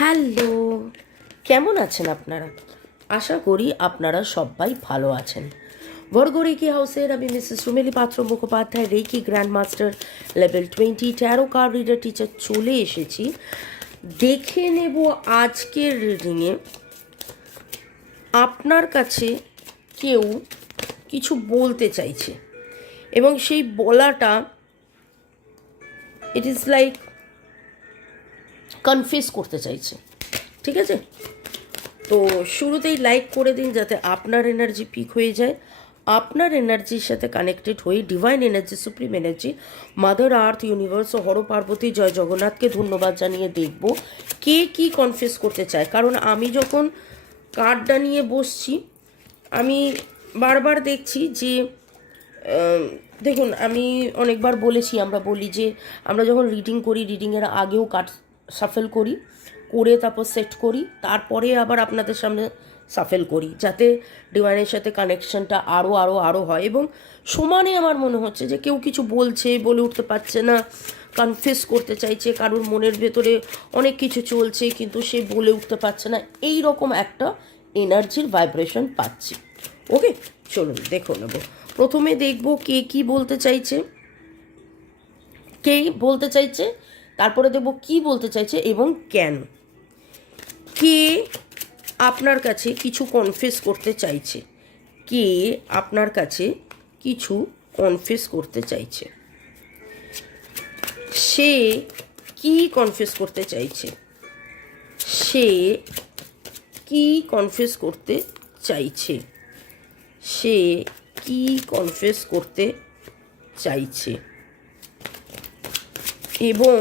Hello, কেমন আছেন আপনারা? আশা করি আপনারা সবাই ভালো আছেন। বর্গ রেকি হাউসের আমি Mrs Rumeli Patra Mukhopadhyay, reiki grand master level 20 tarot card reader teacher চলে এসেছি। দেখে নেব আজকের রিডিংয়ে আপনার কাছে কেউ কিছু বলতে চাইছে এবং সেই বলাটা ইট ইজ লাইক কনফেস করতে চাইছে। ঠিক আছে, তো শুরুতেই লাইক করে দিন যাতে আপনার এনার্জি পিক হয়ে যায়। আপনার এনার্জির সাথে কানেক্টেড হয়ে divine energy, supreme energy, mother earth, universe ও হর পার্বতী, জয় জগন্নাথকে ধন্যবাদ জানিয়ে দেখব কে কি কনফেস করতে চায়। কারণ আমি যখন কার্ডটা নিয়ে বসছি আমি বারবার দেখছি যে দেখুন, আমি অনেকবার বলেছি, আমরা বলি যে আমরা যখন রিডিং করি রিডিংয়ের আগেও কার্ড সাফেল করি, করে তারপর সেট করি, তারপরে আবার আপনাদের সামনে সাফেল করি যাতে ডিভাইনের সাথে কানেকশনটা আরও হয়। এবং সমানে আমার মনে হচ্ছে যে কেউ কিছু বলছে, বলে উঠতে পারছে না, কনফেস করতে চাইছে, কারোর মনের ভেতরে অনেক কিছু চলছে কিন্তু সে বলে উঠতে পারছে না, এই রকম একটা এনার্জির ভাইব্রেশন পাচ্ছি। ওকে, চলুন দেখো নেব। প্রথমে দেখব কে কি বলতে চাইছে, তারপরে দেখব কি বলতে চাইছে এবং কেন। কে আপনার কাছে কিছু কনফেস করতে চাইছে, কে আপনার কাছে কিছু কনফেস করতে চাইছে, সে কি কনফেস করতে চাইছে, সে কি কনফেস করতে চাইছে, সে কি কনফেস করতে চাইছে এবং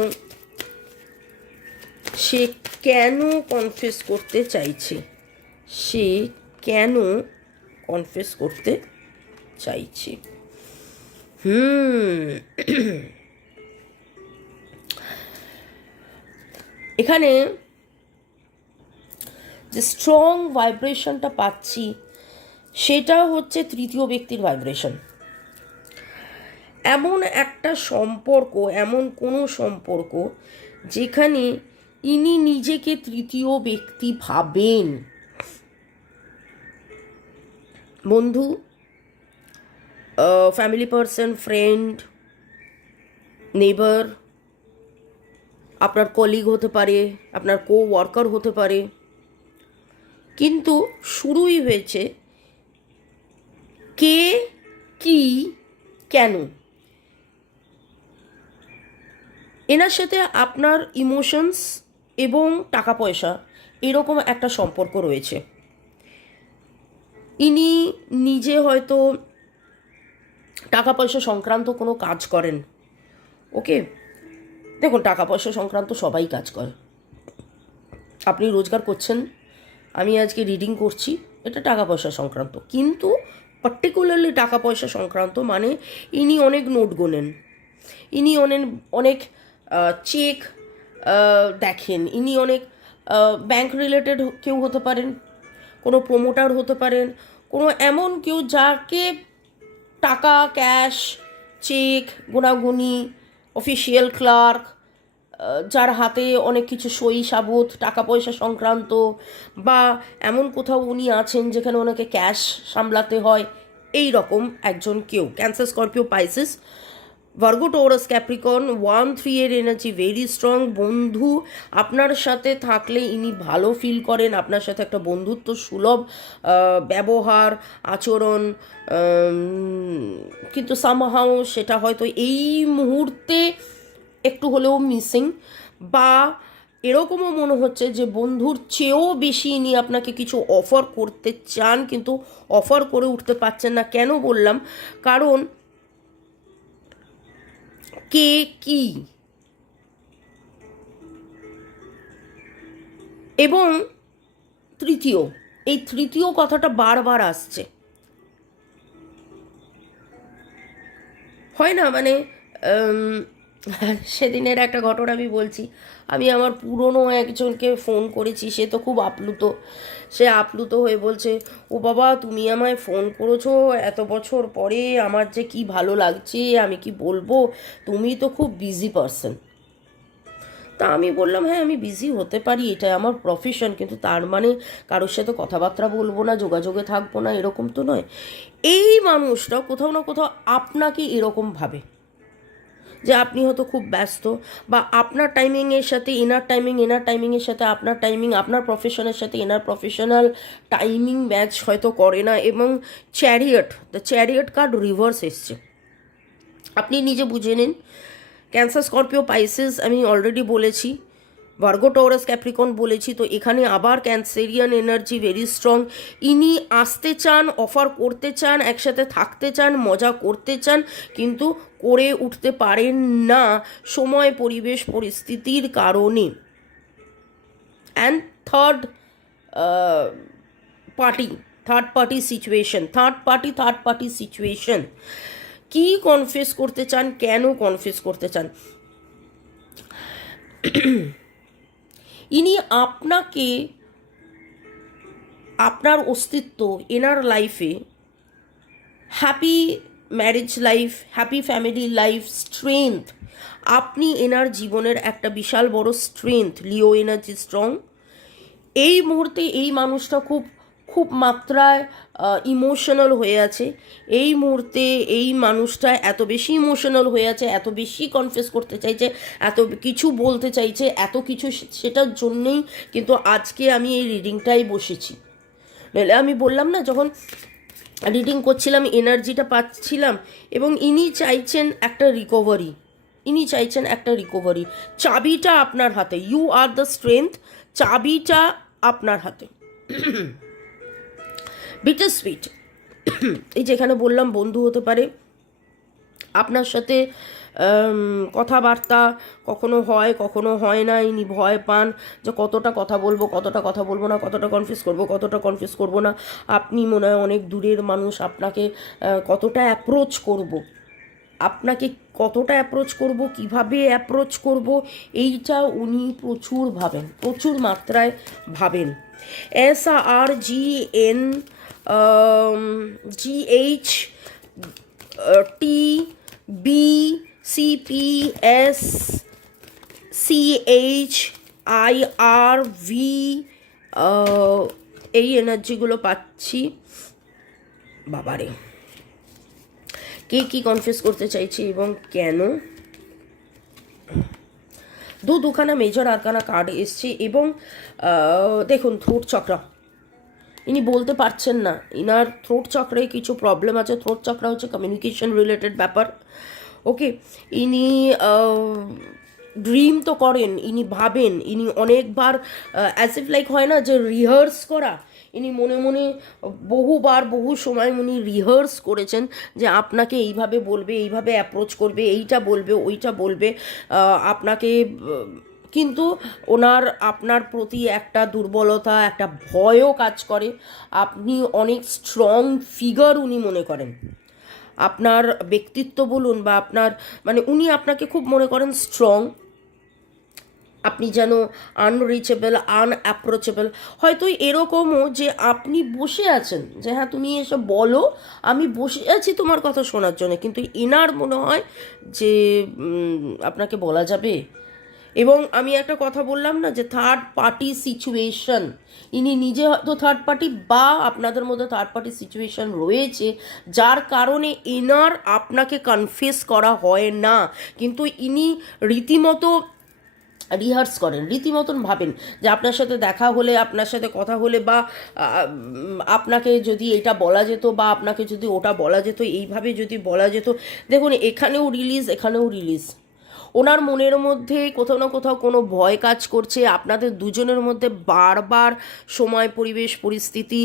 সে কেন কনফেস করতে চাইছে, সে কেন কনফেস করতে চাইছে। এখানে যে স্ট্রং ভাইব্রেশনটা পাচ্ছি সেটা হচ্ছে তৃতীয় ব্যক্তির ভাইব্রেশন। এমন একটা সম্পর্ক, এমন কোনো সম্পর্ক যেখানে ইনি নিজেকে তৃতীয় ব্যক্তি ভাবেন। বন্ধু, ফ্যামিলি পারসন, ফ্রেন্ড, নেবার, আপনার কলিগ হতে পারে, আপনার কো ওয়ার্কার হতে পারে, কিন্তু শুরুই হয়েছে কে কি কেন। এনার সাথে আপনার ইমোশনস এবং টাকা পয়সা এরকম একটা সম্পর্ক রয়েছে। ইনি নিজে হয়তো টাকা পয়সা সংক্রান্ত কোনো কাজ করেন। ওকে, দেখুন, টাকা পয়সা সংক্রান্ত সবাই কাজ করে। আপনি রোজগার করছেন, আমি আজকে রিডিং করছি, এটা টাকা পয়সা সংক্রান্ত, কিন্তু পার্টিকুলারলি টাকা পয়সা সংক্রান্ত মানে ইনি অনেক নোট গোনেন, ইনি অনেক চেক দেখেন, ইনি অনেক ব্যাংক রিলেটেড কেউ হতে পারেন, কোনো প্রমোটার হতে পারেন, কোনো এমন কেউ যাকে টাকা, ক্যাশ, চেক, গোনাগুনি, অফিসিয়াল ক্লার্ক, যার হাতে অনেক কিছু সই সাবুত টাকা পয়সা সংক্রান্ত, বা এমন কোথাও উনি আছেন যেখানে ওনাকে ক্যাশ সামলাতে হয়, এই রকম একজন কেউ। Cancer, Scorpio, Pisces, Virgo, Taurus, Capricorn, 1-3 এর এনার্জি ভেরি স্ট্রং। বন্ধু আপনার সাথে থাকলে ইনি ভালো ফিল করেন, আপনার সাথে একটা বন্ধুত্ব সুলভ ব্যবহার আচরণ, কিন্তু সামহাও সেটা হয়তো এই মুহূর্তে একটু হলেও মিসিং, বা এরকমও মনে হচ্ছে যে বন্ধুর চেয়েও বেশি ইনি আপনাকে কিছু অফার করতে চান কিন্তু অফার করে উঠতে পারছেন না। কেন বললাম? কারণ কে কি এবং তৃতীয়, এই তৃতীয় কথাটা বারবার আসছে। হয় না, মানে সেদিনের একটা ঘটনা আমি বলছি। আমি আমার পুরনো একজনকে ফোন করেছি, সে তো খুব আপ্লুত, সে আপ্লুত হয়ে বলছে, ও বাবা তুমি আমায় ফোন করেছো এত বছর পরে, আমার যে কি ভালো লাগছে, আমি কি বলবো, তুমি তো খুব বিজি পারসন। তা আমি বললাম হ্যাঁ আমি বিজি হতে পারি, এটাই আমার প্রফেশন, কিন্তু তার মানে কারোর সাথে কথাবার্তা বলবো না, যোগাযোগে থাকবো না, এরকম তো নয়। এই মানুষটা কোথাও না কোথাও আপনাকে এরকম ভাবে যে আপনি হয়তো খুব ব্যস্ত, বা আপনার টাইমিংয়ের সাথে এনার টাইমিংয়ের সাথে আপনার টাইমিং, আপনার প্রফেশনের সাথে এনার প্রফেশনাল টাইমিং ম্যাচ হয়তো করে না, এবং দ্য চ্যারিয়ট কার্ড রিভার্স এসছে। আপনি নিজে বুঝে নিন। ক্যান্সার, স্করপিও, পাইসেস আমি অলরেডি বলেছি, ভার্গো, টরাস, ক্যাপ্রিকন বলেছি, তো এখানে আবার ক্যান্সেরিয়ান এনার্জি ভেরি স্ট্রং। ইনি আসতে চান, অফার করতে চান, একসাথে থাকতে চান, মজা করতে চান, কিন্তু করে উঠতে পারেন না সময়, পরিবেশ, পরিস্থিতির কারণে। And party third party situation. কি কনফেস করতে চান, কেন কনফেস করতে চান? ইনি আপনাকে, আপনার অস্তিত্ব এনার লাইফে, happy marriage life, happy family life, strength, আপনি এনার জীবনের একটা বিশাল বড় স্ট্রেংথ। লিও এনার্জি স্ট্রং। এই মুহূর্তে এই মানুষটা খুব খুব মাত্রায় ইমোশনাল হয়ে আছে। এই মুহূর্তে এই মানুষটা এত বেশি ইমোশনাল হয়ে আছে, এত বেশি কনফেস করতে চাইছে, এত কিছু বলতে চাইছে, এত কিছু, সেটার জন্যেই কিন্তু আজকে আমি এই রিডিংটাই বসেছি। নইলে আমি বললাম না, যখন রিডিং করছিলাম এনার্জিটা পাচ্ছিলাম, এবং ইনি চাইছেন একটা রিকভারি। চাবিটা আপনার হাতে, ইউ আর দ্য স্ট্রেংথ, চাবিটা আপনার হাতে। Bitter sweet. এই যেখানে বললাম বন্ধু হতে পারে, আপনার সাথে কথাবার্তা কখনো হয় কখনো হয় না, ইনি ভয় পান যে কতটা কথা বলবো না, কতটা কনফিউজ করবো না। আপনি মনে হয় অনেক দূরের মানুষ, আপনাকে কতটা অ্যাপ্রোচ করব, কিভাবে অ্যাপ্রোচ করব, এইটা উনি প্রচুর মাত্রায় ভাবেন। SRGNGHTBCPSCHIRV, এই এনার্জিগুলো পাচ্ছি। বাবারে, কে কি কনফিউজ করতে চাইছে এবং কেন? দুখানা মেজর আরকানা কার্ড এসছে, এবং দেখুন থ্রোট চক্রা, ইনি বলতে পারছেন না, ইনার থ্রোট চক্রে কিছু প্রবলেম আছে। থ্রোট চক্রা হচ্ছে কমিউনিকেশন রিলেটেড ব্যাপার। ওকে, ইনি ড্রিম তো করেন, ইনি ভাবেন, ইনি অনেকবার অ্যাজ ইফ লাইক হয় না যে রিহার্স করা, ইনি মনে মনে বহু সময় উনি রিহার্স করেছেন যে আপনাকে এইভাবে বলবে, এইভাবে অ্যাপ্রোচ করবে, এইটা বলবে, ওইটা বলবে আপনাকে। কিন্তু আপনার প্রতি একটা দুর্বলতা, একটা ভয়ও কাজ করে। আপনি অনেক স্ট্রং ফিগার উনি মনে করেন। আপনার ব্যক্তিত্ব বলুন বা আপনার উনি আপনাকে খুব মনে করেন স্ট্রং। আপনি যেন আনরিচেবল, আনঅ্যাপ্রোচেবল। হয়তো এরকমও যে আপনি বসে আছেন, যে হ্যাঁ তুমি এসে বলো, আমি বসে আছি তোমার কথা শোনার জন্য, কিন্তু এনার মনে হয় যে আপনাকে বলা যাবে। এবং আমি একটা কথা বললাম না যে থার্ড পার্টি সিচুয়েশন, ইনি নিজে হয়তো থার্ড পার্টি, বা আপনাদের মধ্যে থার্ড পার্টি সিচুয়েশন রয়েছে, যার কারণে এনার আপনাকে কনফেস করা হয় না, কিন্তু ইনি রীতিমতো রিহার্স করেন, রীতিমতন ভাবেন যে আপনার সাথে দেখা হলে, আপনার সাথে কথা হলে, বা আপনাকে যদি এটা বলা যেত, বা আপনাকে যদি ওটা বলা যেত, এইভাবে যদি বলা যেত। দেখুন এখানেও রিলিজ। ওনার মনের মধ্যে কোথাও না কোথাও কোনো ভয় কাজ করছে, আপনাদের দুজনের মধ্যে বারবার সময়, পরিবেশ, পরিস্থিতি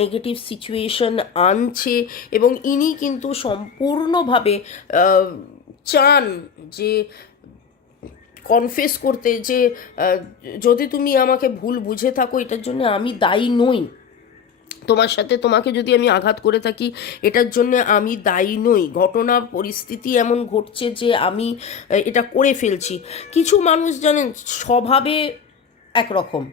নেগেটিভ সিচুয়েশন আনছে, এবং ইনি কিন্তু সম্পূর্ণভাবে চান যে কনফেস করতে, যে যদি তুমি আমাকে ভুল বুঝে থাকো, এটার জন্য আমি দায়ী নই। তোমাকে যদি আমি আঘাত করে থাকি, এটার জন্য আমি দায়ী নই। ঘটনা, পরিস্থিতি এমন ঘটছে যে আমি এটা করে ফেলছি। কিছু মানুষ জানেন স্বভাবে একরকম।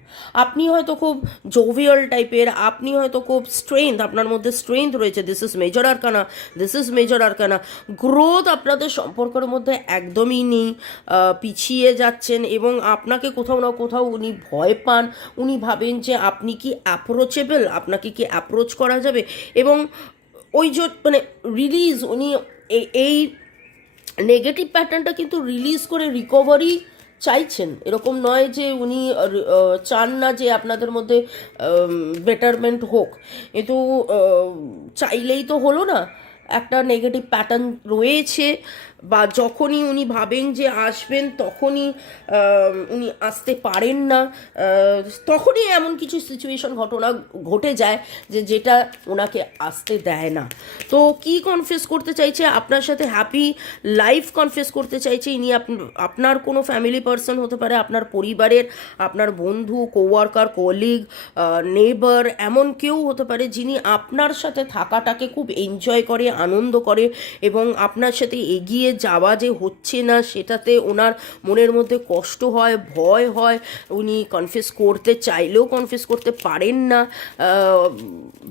আপনি হয়তো খুব জোভিয়াল টাইপের, আপনি হয়তো খুব স্ট্রেংথ, আপনার মধ্যে স্ট্রেংথ রয়েছে, this is major arcana, this is major arcana. Growth আপনাদের সম্পর্কের মধ্যে একদমই নেই, পিছিয়ে যাচ্ছেন এবং আপনাকে কোথাও না কোথাও উনি ভয় পান, উনি ভাবেন যে আপনি কি অ্যাপ্রোচেবল, আপনাকে কি অ্যাপ্রোচ করা যাবে, এবং ওই যে মানে রিলিজ উনি এই নেগেটিভ প্যাটার্নটা কিন্তু রিলিজ করে রিকভারি চাইছেন। এরকম নয় যে উনি চান না যে আপনাদের মধ্যে বেটারমেন্ট হোক, কিন্তু চাইলেই তো হলো না, একটা নেগেটিভ প্যাটার্ন রয়েছে, বা যখনই উনি ভাবেন যে আসবেন তখনই উনি আসতে পারেন না, তখনই এমন কিছু সিচুয়েশন ঘটনা ঘটে যায় যেটা ওনাকে আসতে দেয় না। তো কি কনফেস করতে চাইছে আপনার সাথে? হ্যাপি লাইফ কনফেস করতে চাইছে ইনি। আপনার কোনো ফ্যামিলি পার্সন হতে পারে, আপনার পরিবারের, আপনার বন্ধু, কোওয়ার্কার, কলিগ, নেবার, এমন কেউ হতে পারে যিনি আপনার সাথে থাকাটাকে খুব এনজয় করে, আনন্দ করে, এবং আপনার সাথে এগিয়ে যাওয়া যে হচ্ছে না সেটাতে ওনার মনের মধ্যে কষ্ট হয়, ভয় হয়, উনি কনফেস করতে চাইলেও কনফেস করতে পারেন না,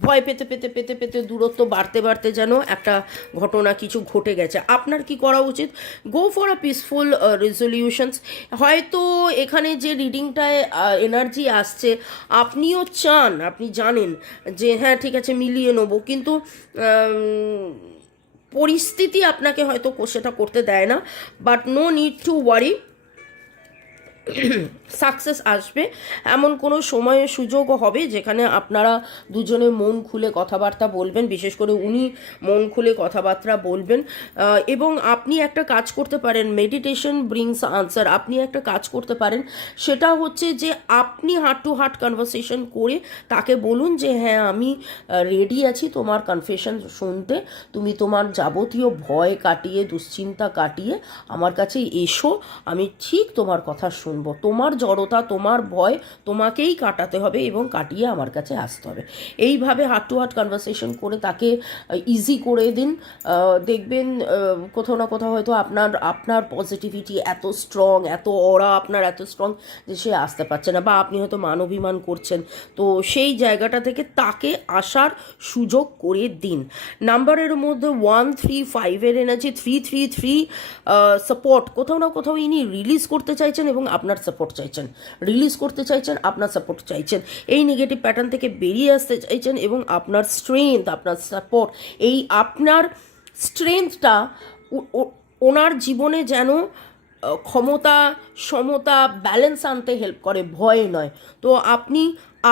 ভয় পেতে পেতে পেতে পেতে দূরত্ব বাড়তে বাড়তে যেন একটা ঘটনা কিছু ঘটে গেছে। আপনার কি করা উচিত? Go for a peaceful resolutions. হয়তো এখানে যে রিডিংটায় এনার্জি আসছে, আপনিও চান, আপনি জানেন যে হ্যাঁ ঠিক আছে মিলিয়ে নেবো, কিন্তু পরিস্থিতি আপনাকে হয়তো সেটা করতে দেয় না, but no need to worry, success আসবে। এমন কোনো সময় সুযোগও হবে যেখানে আপনারা দুজনে মন খুলে কথাবার্তা বলবেন, বিশেষ করে উনি মন খুলে কথাবার্তা বলবেন। এবং আপনি একটা কাজ করতে পারেন, মেডিটেশন ব্রিংস আনসার। আপনি একটা কাজ করতে পারেন, সেটা হচ্ছে যে আপনি হার্ট টু হার্ট কনভারসেশন করে তাকে বলুন যে হ্যাঁ আমি রেডি আছি তোমার কনফেশন শুনতে, তুমি তোমার যাবতীয় ভয় কাটিয়ে, দুশ্চিন্তা কাটিয়ে আমার কাছে এসো, আমি ঠিক তোমার কথা শুনবো। তোমার জড়তা, তোমার ভয় তোমাকেই কাটাতে হবে এবং কাটিয়ে আমার কাছে আসতে হবে। এইভাবে হার্ট টু হার্ট কনভারসেশন করে তাকে ইজি করে দিন। দেখবেন কোথাও না কোথাও হয়তো আপনার পজিটিভিটি এত স্ট্রং, এত অরা আপনার এত স্ট্রং যে সে আসতে পারছে না, বা আপনি হয়তো মানবিমান করছেন, তো সেই জায়গাটা থেকে তাকে আসার সুযোগ করে দিন। নাম্বারের মধ্যে 135-এর এনার্জি, 333 সাপোর্ট। কোথাও না কোথাও ইনি রিলিজ করতে চাইছেন এবং আপনার সাপোর্ট চাইছেন, রিলিজ করতে চাইছেন, আপনার সাপোর্ট চাইছেন, এই নেগেটিভ প্যাটার্ন থেকে বেরিয়ে আসতে চাইছেন, এবং আপনার স্ট্রেংথ, আপনার সাপোর্ট, এই আপনার স্ট্রেংথটা ওনার জীবনে যেন ক্ষমতা, সমতা, ব্যালেন্স আনতে হেল্প করে, ভয় নয়। তো আপনি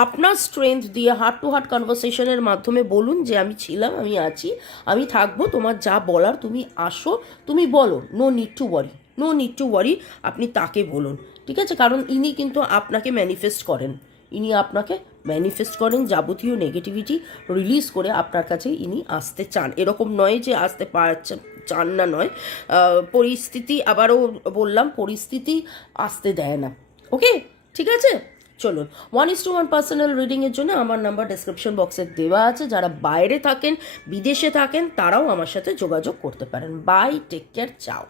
আপনার স্ট্রেংথ দিয়ে হার্ট টু হার্ট কনভারসেশনের মাধ্যমে বলুন যে আমি ছিলাম, আমি আছি, আমি থাকবো, তোমার যা বলার তুমি আসো, তুমি বলো, no need to worry, no need to worry, আপনি তাকে বলুন, ঠিক আছে? কারণ ইনি কিন্তু আপনাকে ম্যানিফেস্ট করেন, ইনি আপনাকে ম্যানিফেস্ট করেন, যাবতীয় নেগেটিভিটি রিলিজ করে আপনার কাছে ইনি আসতে চান। এরকম নয় যে আসতে চান না, নয়, পরিস্থিতি, আবারও বললাম, পরিস্থিতি আসতে দেয় না। ওকে, ঠিক আছে, চলুন। 1:1 পার্সোনাল রিডিংয়ের জন্য আমার নাম্বার ডেসক্রিপশন বক্সে দেওয়া আছে। যারা বাইরে থাকেন, বিদেশে থাকেন, তারাও আমার সাথে যোগাযোগ করতে পারেন। বাই, টেক কেয়ার, চাও।